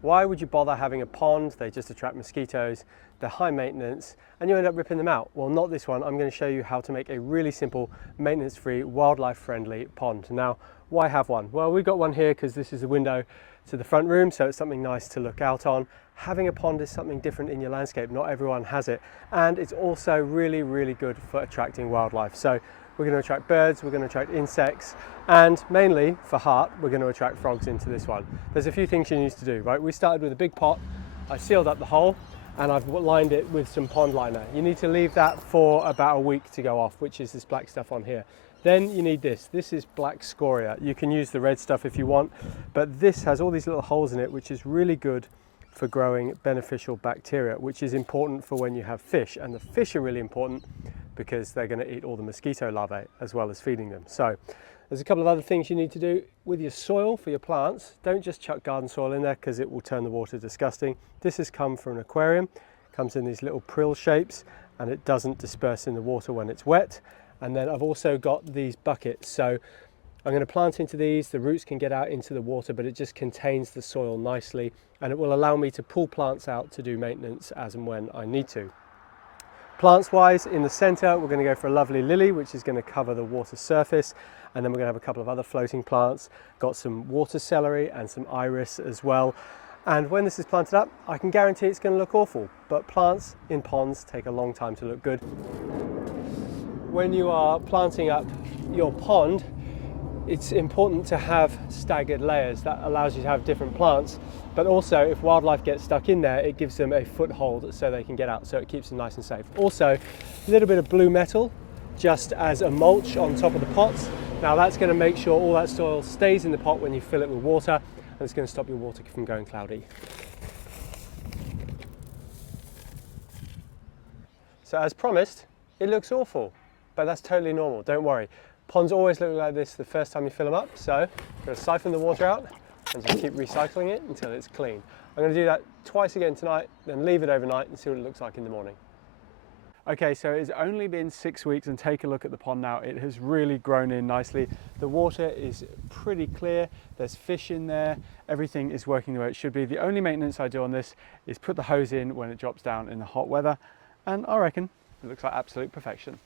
Why would you bother having a pond? They just attract mosquitoes, they're high maintenance, and you end up ripping them out. Well, not this one. I'm going to show you how to make a really simple, maintenance-free, wildlife-friendly pond. Now, why have one? Well, we've got one here because this is the window to the front room, so it's something nice to look out on. Having a pond is something different in your landscape. Not everyone has it, and it's also really, really good for attracting wildlife. So we're going to attract birds, we're going to attract insects, and mainly for heart, we're going to attract frogs into this one. There's a few things you need to do, right? We started with a big pot. I sealed up the hole and I've lined it with some pond liner. You need to leave that for about a week to go off, which is this black stuff on here. Then you need this. This is black scoria. You can use the red stuff if you want, but this has all these little holes in it, which is really good for growing beneficial bacteria, which is important for when you have fish. And the fish are really important because they're going to eat all the mosquito larvae as well as feeding them. So there's a couple of other things you need to do with your soil for your plants. Don't just chuck garden soil in there because it will turn the water disgusting. This has come from an aquarium, comes in these little prill shapes, and it doesn't disperse in the water when it's wet. And then I've also got these buckets. So I'm going to plant into these, the roots can get out into the water, but it just contains the soil nicely, and it will allow me to pull plants out to do maintenance as and when I need to. Plants wise, in the center, we're going to go for a lovely lily, which is going to cover the water surface. And then we're going to have a couple of other floating plants, got some water celery and some iris as well. And when this is planted up, I can guarantee it's going to look awful, but plants in ponds take a long time to look good. When you are planting up your pond, it's important to have staggered layers. That allows you to have different plants, but also if wildlife gets stuck in there, it gives them a foothold so they can get out, so it keeps them nice and safe. Also, a little bit of blue metal just as a mulch on top of the pots. Now that's going to make sure all that soil stays in the pot when you fill it with water, and it's going to stop your water from going cloudy. So as promised, it looks awful, but that's totally normal, don't worry. Ponds always look like this the first time you fill them up, so I'm going to siphon the water out and just keep recycling it until it's clean. I'm going to do that twice again tonight, then leave it overnight and see what it looks like in the morning. Okay, so it's only been 6 weeks, and take a look at the pond now. It has really grown in nicely. The water is pretty clear, there's fish in there, everything is working the way it should be. The only maintenance I do on this is put the hose in when it drops down in the hot weather, and I reckon it looks like absolute perfection.